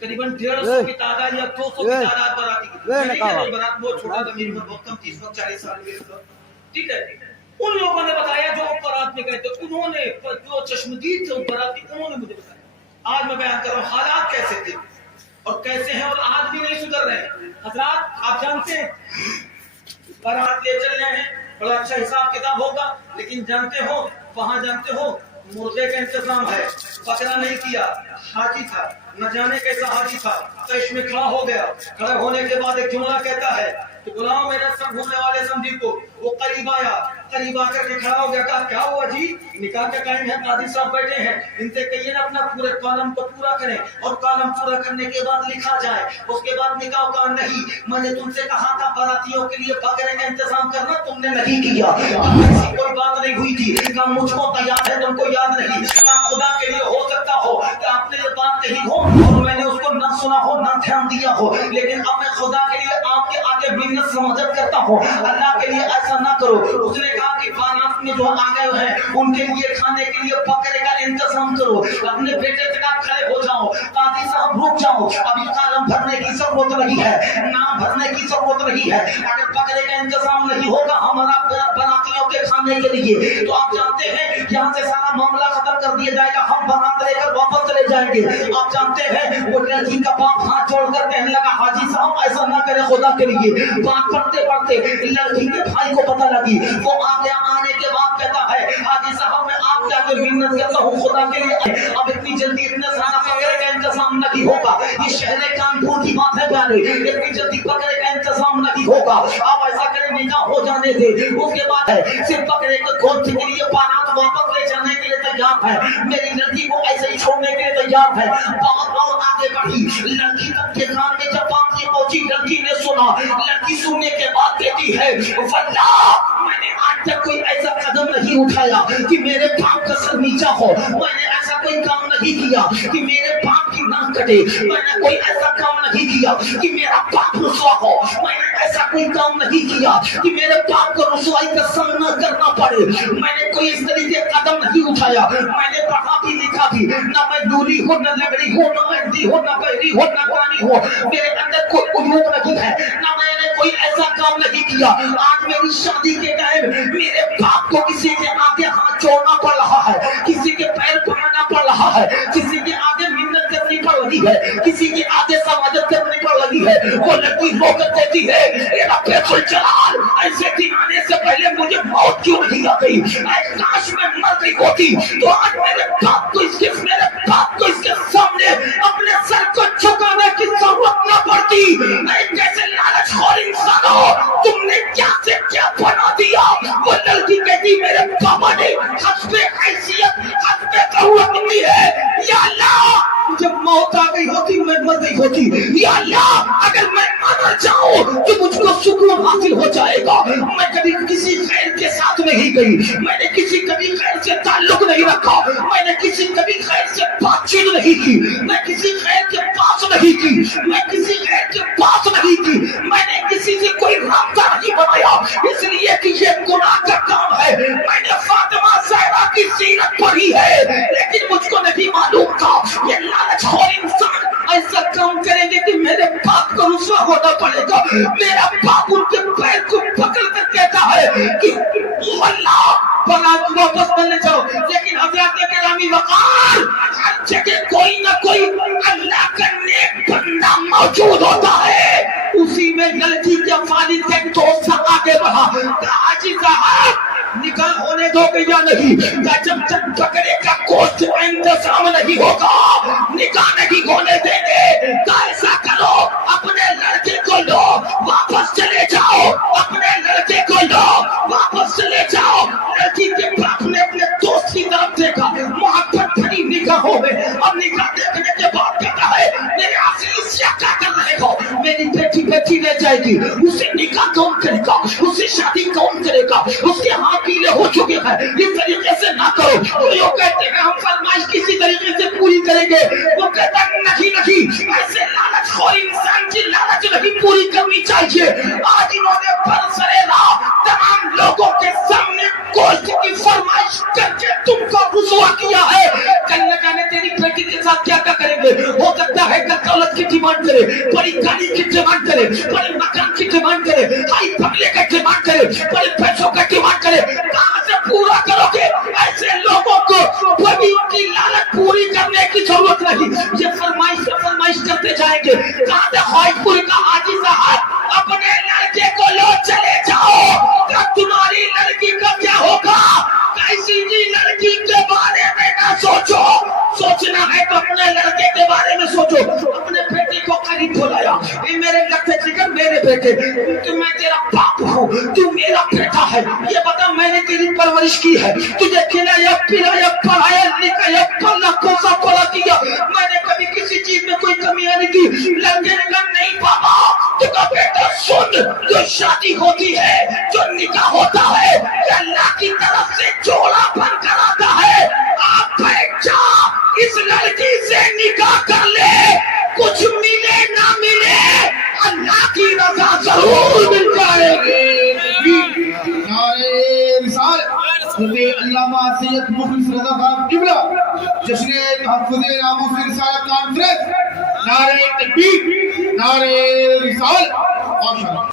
करीबन 150 की तादाद या 200 की तादाद बाराती की। बारात बहुत छोटा था, मेरी उम्र बहुत कम थी, इस वक्त 40 साल की थी, ठीक है। उन लोगों ने बताया जो बारात में गए थे, उन्होंने जो चश्मदीद थे बाराती, उन्होंने मुझे बताया। आज मैं बयान कर रहा हूँ हालात कैसे थे और कैसे हैं, और आज भी नहीं सुधर रहे हैं। हजरात आप जानते हैं बारात ले चल रहे हैं, बड़ा अच्छा हिसाब किताब होगा, लेकिन जानते हो वहां जानते हो मुर्गे का इंतजाम है, पकड़ा नहीं किया, हाजी था, न जाने कैसा हाजी था, तो इसमें खड़ा हो गया। खड़े होने के बाद एक जुमला कहता है कि बुलाओ मेरे सब घूमने वाले समझी को। वो करीब आया, करीब आकर के खड़ा हो गया, कहा क्या हुआ जी, निकाह का टाइम है, काजी साहब बैठे हैं, इनसे कहिए ना अपना पूरे कॉलम को पूरा करें, और कॉलम पूरा करने के बाद लिखा जाए, उसके बाद निकाह का। नहीं, मैंने तुमसे कहा था बारातियों के लिए बकरे का इंतजाम करना, तुमने नहीं किया। ऐसी कोई बात नहीं हुई थी, कहा मुझको तो याद है, तुमको याद नहीं। कहा खुदा के लिए हो सकता हो कि आपने ये बात कही हो और मैंने उसको ना सुना हो, ना ध्यान दिया हो, लेकिन अब मैं खुदा के लिए आपके आगे मिन्नत समझत करता हूँ, अल्लाह के लिए ऐसा ना करो। उसने कहा कि बारात में जो आ गए हैं उनके लिए खाने के लिए बकरे का इंतजाम करो। अपने बेटे से कहा खड़े हो जाओ, काजी साहब रुक जाओ, अभी कॉलम भरने की जरूरत नहीं है, नाम भरने की जरूरत नहीं है। अगर बकरे का इंतजाम नहीं होगा हमारा बारातियों के खाने के लिए, तो आप जानते हैं यहाँ से सारा मामला खत्म कर दिया जाएगा, हम बारात लेकर वापस चले जाएंगे। आप जानते हैं वो लड़की का बाप हाथ जोड़कर कहने लगा हाजी साहब ऐसा ना करे खुदा के लिए। बात पढ़ते पढ़ते लड़की के भाई को पता लगी, वो आ गया, आने के बाद कहता है हाजी साहब मैं आपके आगे मिन्नत करता हूँ खुदा के लिए, अब इतनी जल्दी इतने सारा बकरे का इंतजाम नहीं होगा, ये शहर कानपुर की बात है प्यारे, इतनी जल्दी बकरे का इंतजाम नहीं होगा, आप ऐसा करें निकाह हो जाने दे। उसके बाद है सिर्फ बकरे को खोजने के लिए बारात वापस ले जाने के लिए तैयार है, मेरी लड़की को ऐसे ही छोड़ने के लिए तैयार है। बात और आगे बढ़ी, लड़की तक के कान में जब बात ये पहुंची, लड़की ने सुना, लड़की सुनने के बाद कहती है वल्लाह मैंने आज तक कोई ऐसा कदम नहीं उठाया कि मेरे बाप का सर नीचा हो, मैंने ऐसा कोई काम नहीं किया कि मेरे बाप की नाक कटे, मैंने कोई ऐसा काम नहीं किया कि मेरा बाप रुसवा हो, मैंने ऐसा कोई काम नहीं किया कि मेरे बाप को रुसवाई का सामना करना पड़े, मैंने कोई इस तरीके कदम नहीं उठाया, मैंने पढ़ा भी लिखा भी, ना मैं दूरी हो, ना लगड़ी हो, ना अंधी हो, ना बहरी हो, ना कानी हो, मेरे अंदर कोई उद्योग नहीं है, ना मैंने कोई ऐसा काम नहीं किया। आज मेरी शादी के टाइम मेरे बाप को किसी के आगे हाथ जोड़ना पड़ रहा है, किसी के पैर पकड़ना पड़ रहा है, किसी के आगे मिन्नत करनी पड़ रही है, किसी के आगे समाजत करनी पड़ रही है। वो लड़की रोकर देती है बेकुल जलाल ऐसे दिन आने से पहले मुझे मौत क्यों नहीं आ गई, काश मैं मर गई होती तो आज मेरे बाप को इसके सामने अपने सर को झुकाने की जरूरत न पड़ती। जैसे लालचखोर इंसान हो, तुमने क्या से क्या बना दिया। वो लड़की कहती मेरे पापा ने हस्बे हैसियत हस्बे जरूरत नहीं है, या अल्लाह जब मौत आ गई होती मैं मर गई होती, या अल्लाह अगर मैं मर जाऊं तो मुझको सुकून हासिल हो जाएगा। मैं कभी किसी खैर के साथ नहीं गई, मैंने किसी कभी खैर से ताल्लुक नहीं रखा, मैंने किसी कभी खैर से बातचीत नहीं की, मैं किसी खैर के पास नहीं की, मैं किसी खैर के पास नहीं की, मैंने किसी से कोई रास्ता नहीं बनाया, इसलिए कि ये गुनाह का काम है। मैंने फातिमा ज़हरा की सीरत पढ़ी है, लेकिन मुझको नहीं मालूम था ये लालचखोर इंसान ऐसा काम करेंगे कि मेरे बाप को रुसवा होना पड़ेगा। मेरा बाप उनके पैर को पकड़ कर कहता है कि अल्लाह बारात वापस न ले जाओ, लेकिन हज़रत गिरामी वक़ार हर जगह कोई ना कोई अल्लाह का नेक बंदा मौजूद होता है। उसी में लड़की के वालिद के दोस्त आगे बढ़ा, हाजी साहब निकाह होने दोगे या नहीं, जब तक बकरे का गोश्त का इंतजाम नहीं होगा निकाह नहीं होने देंगे। ऐसा करो अपने लड़के को लो वापस चले जाओ, अपने लड़के को लो वापस चले जाओ। लड़की के बाप ने अपने दोस्त की तरफ देखा, मोहब्बत भरी निगाहों में, अब निकाह देखने के बाद कहता है मेरे असली से क्या कर रहे हो, मेरी बेटी ले जाएगी, उसे निकाह कौन करेगा, उसे शादी कौन करेगा, उसके हाथ पीले हो चुके हैं, इस तरीके से ना करो। तो ये कहते हैं हम फरमाइश किसी तरीके से पूरी करेंगे, वो कहता नहीं ऐसे लालचखोर इंसान की लालच नहीं पूरी करनी चाहिए। आज इन्होंने बरसरेला तमाम लोगों के सामने गोश्त की फरमाइश करके तुमको रुसवा किया है, कल न जाने तेरी बेटी के साथ क्या क्या करेंगे, हो सकता है कल दौलत की डिमांड करे, बड़ी गाड़ी की डिमांड करे, बड़े मकान की डिमांड करे, हाई बंगले का डिमांड करे, बड़े पैसों का डिमांड करे, कहां से पूरा करोगे? ऐसे लोगों को कभी की लालच पूरी करने की जरूरत नहीं, ये फरमाइश करते जाएंगे। कहां से हाईपुर का हाजी साहब अपने लड़के को लो चले जाओ, तो तुम्हारी लड़की का क्या होगा? कैसी भी लड़की के बारे में ना सोचो, सोचना है तो अपने लड़के के बारे में सोचो। अपने बेटे को करीब बुलाया, ये मेरे लड़के जिगर मेरे बेटे, कि मैं तेरा बाप हूँ, तू मेरा बेटा है, ये बता मैंने तेरी परवरिश की है, तुझे खिलाया पिलाया पढ़ाया लिखाया पढ़ना कोसा पढ़ा दिया, मैंने कभी किसी चीज में कोई कमी नहीं की। लड़के ने कहा नहीं बाबा, तुझका बेटा सुन, जो शादी होती है, जो निकाह होता है, ये अल्लाह की तरफ से जोड़ा बन कर आता है। आप बैठ जा, इस लड़की से निकाह कर ले, कुछ मिले ना मिले अल्लाह की रजा जरूर मिल जाएगी। नारे रिसाल अल्लामा सैयद मुखलिस रजा साहब किबला जश्न तहफ्फुज़ नामूस रिसालत कॉन्फ्रेंस, नारे तकबीर, नारे रिसाल, माशाअल्लाह।